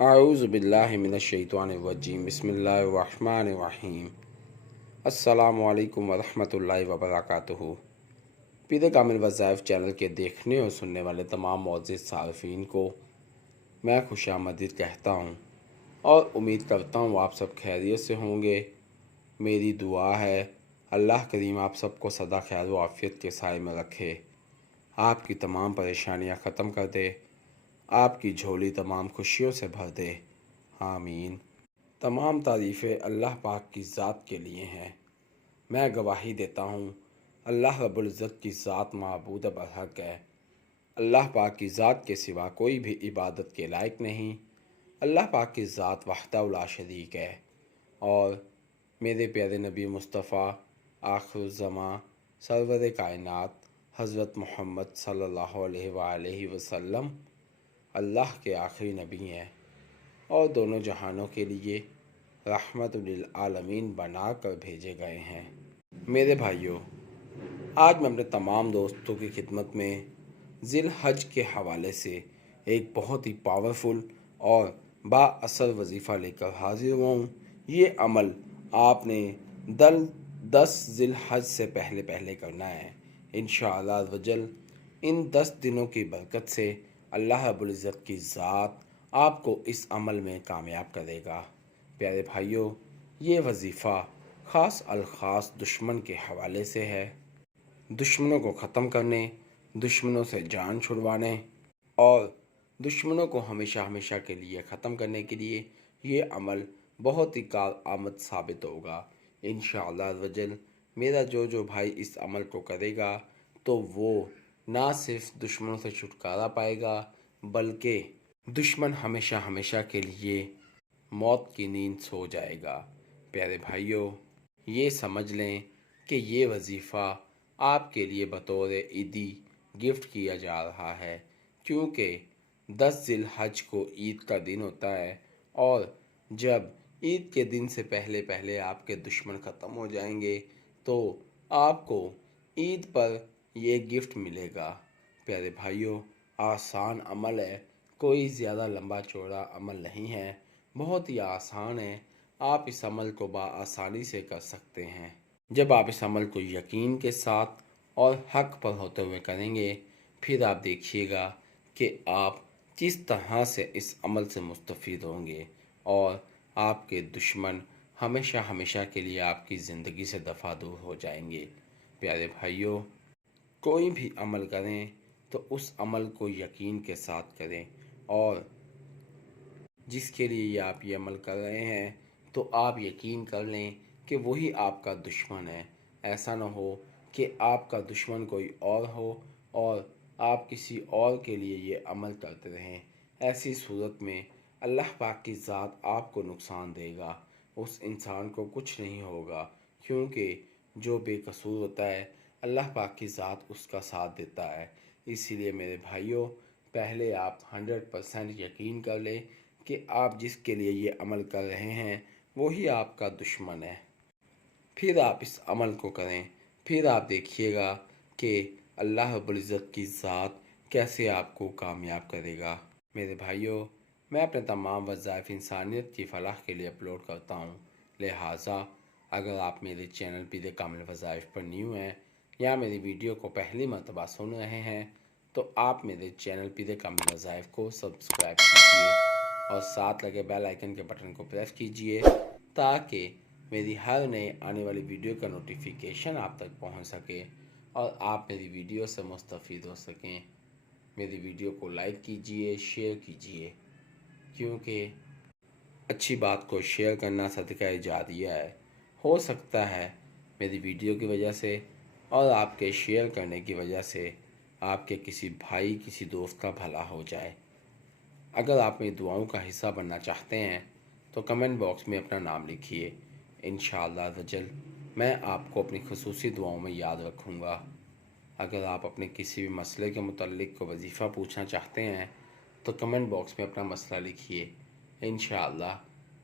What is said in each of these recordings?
اعوذ باللہ من الشیطان الرجیم بسم اللہ الرحمن الرحیم السلام علیکم ورحمۃ اللہ وبرکاتہ۔ پیر کامل وظائف چینل کے دیکھنے اور سننے والے تمام معزز صارفین کو میں خوش آمدید کہتا ہوں اور امید کرتا ہوں آپ سب خیریت سے ہوں گے۔ میری دعا ہے اللہ کریم آپ سب کو سدا خیر و عافیت کے سائے میں رکھے، آپ کی تمام پریشانیاں ختم کر دے، آپ کی جھولی تمام خوشیوں سے بھر دے، آمین۔ تمام تعریفیں اللہ پاک کی ذات کے لیے ہیں۔ میں گواہی دیتا ہوں اللہ رب العزت کی ذات معبود برحق ہے۔ اللہ پاک کی ذات کے سوا کوئی بھی عبادت کے لائق نہیں۔ اللہ پاک کی ذات وحدہ لا شریک ہے، اور میرے پیارے نبی مصطفیٰ آخر الزماں سرور کائنات حضرت محمد صلی اللہ علیہ وآلہ وسلم اللہ کے آخری نبی ہیں اور دونوں جہانوں کے لیے رحمت للعالمین بنا کر بھیجے گئے ہیں۔ میرے بھائیوں، آج میں اپنے تمام دوستوں کی خدمت میں ذی الحج کے حوالے سے ایک بہت ہی پاورفل اور با اثر وظیفہ لے کر حاضر ہوا ہوں۔ یہ عمل آپ نے 10 ذی الحج سے پہلے کرنا ہے۔ انشاءاللہ عز و جل ان 10 دنوں کی برکت سے اللہ رب العزت کی ذات آپ کو اس عمل میں کامیاب کرے گا۔ پیارے بھائیوں، یہ وظیفہ خاص الخاص دشمن کے حوالے سے ہے۔ دشمنوں کو ختم کرنے، دشمنوں سے جان چھڑوانے اور دشمنوں کو ہمیشہ کے لیے ختم کرنے کے لیے یہ عمل بہت ہی کارآمد ثابت ہوگا۔ انشاءاللہ عز و جل میرا جو بھائی اس عمل کو کرے گا تو وہ نہ صرف دشمنوں سے چھٹکارا پائے گا بلکہ دشمن ہمیشہ کے لیے موت کی نیند سو جائے گا۔ پیارے بھائیوں، یہ سمجھ لیں کہ یہ وظیفہ آپ کے لیے بطور عیدی گفٹ کیا جا رہا ہے، کیونکہ 10 ذی الحج کو عید کا دن ہوتا ہے، اور جب عید کے دن سے پہلے آپ کے دشمن ختم ہو جائیں گے تو آپ کو عید پر یہ گفٹ ملے گا۔ پیارے بھائیوں، آسان عمل ہے، کوئی زیادہ لمبا چوڑا عمل نہیں ہے، بہت ہی آسان ہے۔ آپ اس عمل کو بآسانی سے کر سکتے ہیں۔ جب آپ اس عمل کو یقین کے ساتھ اور حق پر ہوتے ہوئے کریں گے، پھر آپ دیکھیے گا کہ آپ کس طرح سے اس عمل سے مستفید ہوں گے، اور آپ کے دشمن ہمیشہ کے لیے آپ کی زندگی سے دفع دور ہو جائیں گے۔ پیارے بھائیوں، کوئی بھی عمل کریں تو اس عمل کو یقین کے ساتھ کریں، اور جس کے لیے آپ یہ عمل کر رہے ہیں تو آپ یقین کر لیں کہ وہی آپ کا دشمن ہے۔ ایسا نہ ہو کہ آپ کا دشمن کوئی اور ہو اور آپ کسی اور کے لیے یہ عمل کرتے رہیں۔ ایسی صورت میں اللہ پاک کی ذات آپ کو نقصان دے گا، اس انسان کو کچھ نہیں ہوگا، کیونکہ جو بے قصور ہوتا ہے اللہ پاک کی ذات اس کا ساتھ دیتا ہے۔ اسی لیے میرے بھائیوں، پہلے آپ 100% یقین کر لیں کہ آپ جس کے لیے یہ عمل کر رہے ہیں وہی آپ کا دشمن ہے، پھر آپ اس عمل کو کریں، پھر آپ دیکھیے گا کہ اللہ رب العزت کی ذات کیسے آپ کو کامیاب کرے گا۔ میرے بھائیوں، میں اپنے تمام وظائف انسانیت کی فلاح کے لیے اپلوڈ کرتا ہوں، لہٰذا اگر آپ میرے چینل پیر کامل وظائف پر نیو ہیں یا میری ویڈیو کو پہلی مرتبہ سن رہے ہیں تو آپ میرے چینل پیر کامل وظائف کو سبسکرائب کیجیے اور ساتھ لگے بیل آئیکن کے بٹن کو پریس کیجیے تاکہ میری ہر نئے آنے والی ویڈیو کا نوٹیفیکیشن آپ تک پہنچ سکے اور آپ میری ویڈیو سے مستفید ہو سکیں۔ میری ویڈیو کو لائک کیجیے، شیئر کیجیے، کیونکہ اچھی بات کو شیئر کرنا صدقہ جاریہ ہے۔ ہو سکتا ہے میری ویڈیو کی وجہ سے اور آپ کے شیئر کرنے کی وجہ سے آپ کے کسی بھائی، کسی دوست کا بھلا ہو جائے۔ اگر آپ میری دعاؤں کا حصہ بننا چاہتے ہیں تو کمنٹ باکس میں اپنا نام لکھیے۔ انشاءاللہ عز و جل میں آپ کو اپنی خصوصی دعاؤں میں یاد رکھوں گا۔ اگر آپ اپنے کسی بھی مسئلے کے متعلق کو وظیفہ پوچھنا چاہتے ہیں تو کمنٹ باکس میں اپنا مسئلہ لکھیے۔ انشاءاللہ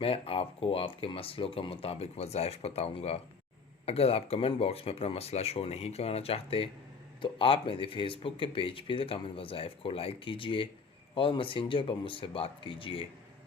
میں آپ کو آپ کے مسئلوں کے مطابق وظائف بتاؤں گا۔ اگر آپ کمنٹ باکس میں اپنا مسئلہ شو نہیں کرانا چاہتے تو آپ میرے فیس بک کے پیج پیر کامل وظائف کو لائک کیجیے اور میسنجر پر مجھ سے بات کیجیے۔